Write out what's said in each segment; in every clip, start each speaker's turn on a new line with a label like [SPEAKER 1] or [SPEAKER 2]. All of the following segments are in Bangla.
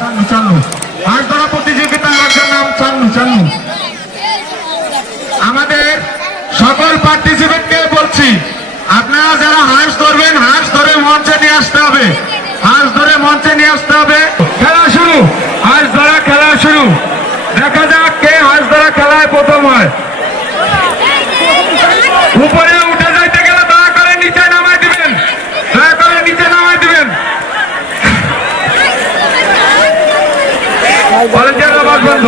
[SPEAKER 1] চান্নু চান্নু হাঁস ধরা প্রতিযোগিতার একজন নাম চান্নু চান্নু আমাদের সকল পার্টিসিপেন্টকে বলছি, আপনারা যারা হাঁস ধরবেন, হাঁস ধরে মঞ্চে নিয়ে আসতে হবে। হাঁস ধরে মঞ্চে নিয়ে আসতে হবে। ভলেন্টিয়ার আবার বন্ধ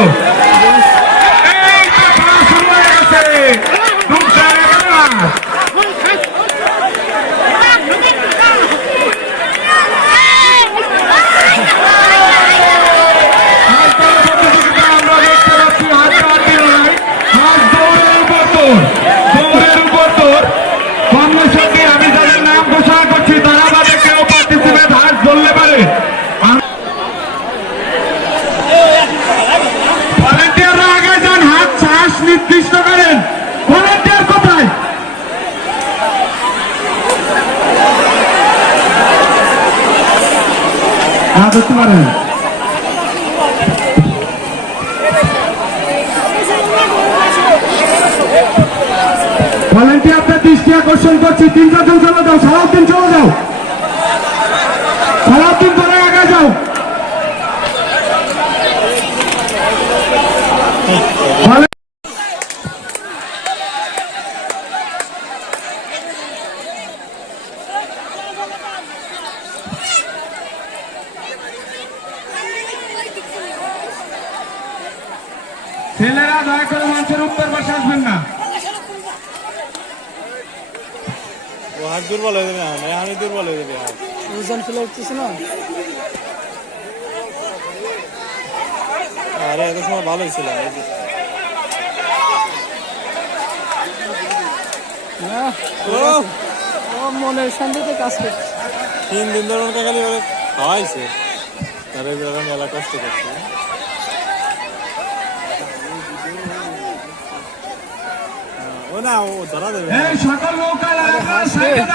[SPEAKER 1] এই হাত ধরতে পারেন। ভলেন্টিয়ারদের দৃষ্টি আকর্ষণ করছি। তিন চারজন চলে যাও সারাউদ্দিন চলে যাও। সারাউদ্দিন পরে একা যাও। ছেলেরা দয়া করে মানুষের উত্তর পাশে আসবেন না।
[SPEAKER 2] ও হাত দুর্বল হয়ে যাবে না আমি দুর্বল হয়ে যাবে হাত
[SPEAKER 3] ওজন ফেলে উঠতেছে না?
[SPEAKER 2] আরে এত সময় ভালোই ছিল এই যে- ও!
[SPEAKER 3] ও মনের শান্তিতে কাজ করছে।
[SPEAKER 2] তিন দিন ধরে ওকে খালি ওরে খাওয়াইছে। তারে মেলা কষ্ট করছে। না ও ধরা দেবে না।
[SPEAKER 1] এই সকল নৌকালা সাইকেল